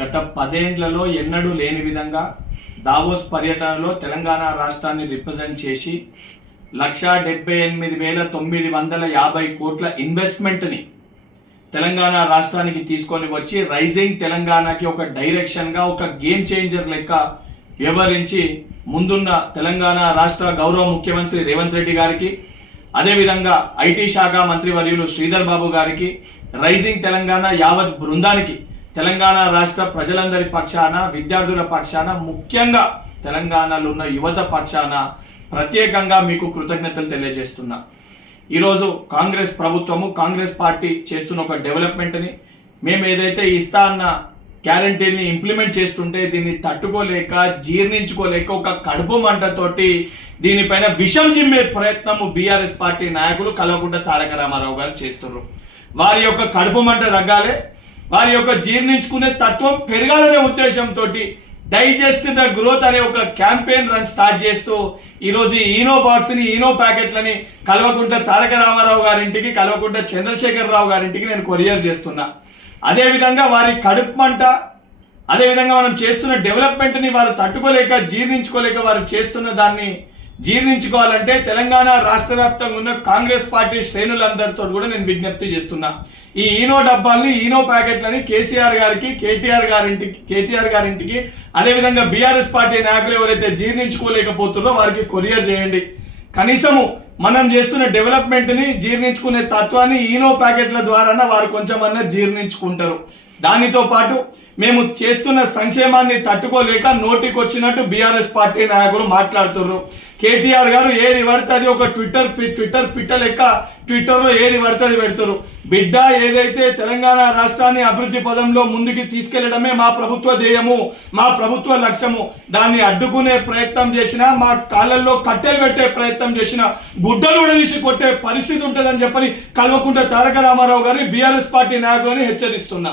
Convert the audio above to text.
గత 10 ఏళ్లలో ఎన్నడూ లేని విధంగా దావోస్ పర్యటనలో తెలంగాణ రాష్ట్రాన్ని రిప్రజెంట్ చేసి 1,78,950 కోట్ల ఇన్వెస్ట్మెంట్ని తెలంగాణ రాష్ట్రానికి తీసుకొని వచ్చి రైజింగ్ తెలంగాణకి ఒక డైరెక్షన్గా ఒక గేమ్ చేంజర్ లెక్క వ్యవహరించి ముందున్న తెలంగాణ రాష్ట్ర గౌరవ ముఖ్యమంత్రి రేవంత్ రెడ్డి గారికి, అదేవిధంగా ఐటీ శాఖ మంత్రివర్యులు శ్రీధర్ బాబు గారికి, రైజింగ్ తెలంగాణ యావత్ బృందానికి, తెలంగాణ రాష్ట్ర ప్రజలందరి పక్షాన, విద్యార్థుల పక్షాన, ముఖ్యంగా తెలంగాణలో ఉన్న యువత పక్షాన ప్రత్యేకంగా మీకు కృతజ్ఞతలు తెలియజేస్తున్నా. ఈరోజు కాంగ్రెస్ ప్రభుత్వము, కాంగ్రెస్ పార్టీ చేస్తున్న ఒక డెవలప్మెంట్ని, మేము ఏదైతే ఇస్తా అన్న గ్యారంటీని ఇంప్లిమెంట్ చేస్తుంటే దీన్ని తట్టుకోలేక, జీర్ణించుకోలేక ఒక కడుపు మంటతోటి దీనిపైన విషం జిమ్మే ప్రయత్నము బీఆర్ఎస్ పార్టీ నాయకులు కల్వకుంట్ల తారక రామారావు గారు చేస్తున్నారు. వారి యొక్క కడుపు మంట తగ్గాలి, వారి యొక్క జీర్ణించుకునే తత్వం పెరగాలనే ఉద్దేశంతో డైజెస్ట్ ద గ్రోత్ అనే ఒక క్యాంపెయిన్ రన్ స్టార్ట్ చేస్తూ ఈరోజు ఈనో బాక్స్ని, ఈనో ప్యాకెట్లని కల్వకుంట్ల తారక రామారావు గారింటికి, కల్వకుంట్ల చంద్రశేఖరరావు గారింటికి నేను కొరియర్ చేస్తున్నా. అదేవిధంగా వారి కడుపు మంట, అదేవిధంగా మనం చేస్తున్న డెవలప్మెంట్ని వారు తట్టుకోలేక, జీర్ణించుకోలేక వారు చేస్తున్న దాన్ని జీర్ణించుకోవాలంటే తెలంగాణ రాష్ట్ర వ్యాప్తంగా ఉన్న కాంగ్రెస్ పార్టీ శ్రేణులందరితో కూడా నేను విజ్ఞప్తి చేస్తున్నా. ఈ ఈనో డబ్బాల్ని, ఈనో ప్యాకెట్లని కేసీఆర్ గారికి, కేటీఆర్ గారింటికి, అదేవిధంగా బీఆర్ఎస్ పార్టీ నాయకులు ఎవరైతే జీర్ణించుకోలేకపోతున్నారో వారికి కొరియర్ చేయండి. కనీసము మనం చేస్తున్న డెవలప్మెంట్ని జీర్ణించుకునే తత్వాన్ని ఈనో ప్యాకెట్ల ద్వారా వారు కొంచెమన్నా జీర్ణించుకుంటారు. దానితో పాటు మేము చేస్తున్న సంక్షేమాన్ని తట్టుకోలేక నోటికి వచ్చినట్టు బీఆర్ఎస్ పార్టీ నాయకులు మాట్లాడుతున్నారు. కేటీఆర్ గారు ఏది పడితే అది ఒక ట్విట్టర్ పిట్ట లెక్క ట్విట్టర్లో ఏది పడితే అది పెడతారు. బిడ్డ, ఏదైతే తెలంగాణ రాష్ట్రాన్ని అభివృద్ధి పదంలో ముందుకు తీసుకెళ్లడమే మా ప్రభుత్వ ధ్యేయము, మా ప్రభుత్వ లక్ష్యము. దాన్ని అడ్డుకునే ప్రయత్నం చేసినా, మా కాళ్ళల్లో కట్టెలు పెట్టే ప్రయత్నం చేసినా గుడ్డలు తీసి కొట్టే పరిస్థితి ఉంటుందని చెప్పని కల్వకుంట్ల తారక రామారావు గారిని, బీఆర్ఎస్ పార్టీ నాయకులని హెచ్చరిస్తున్నా.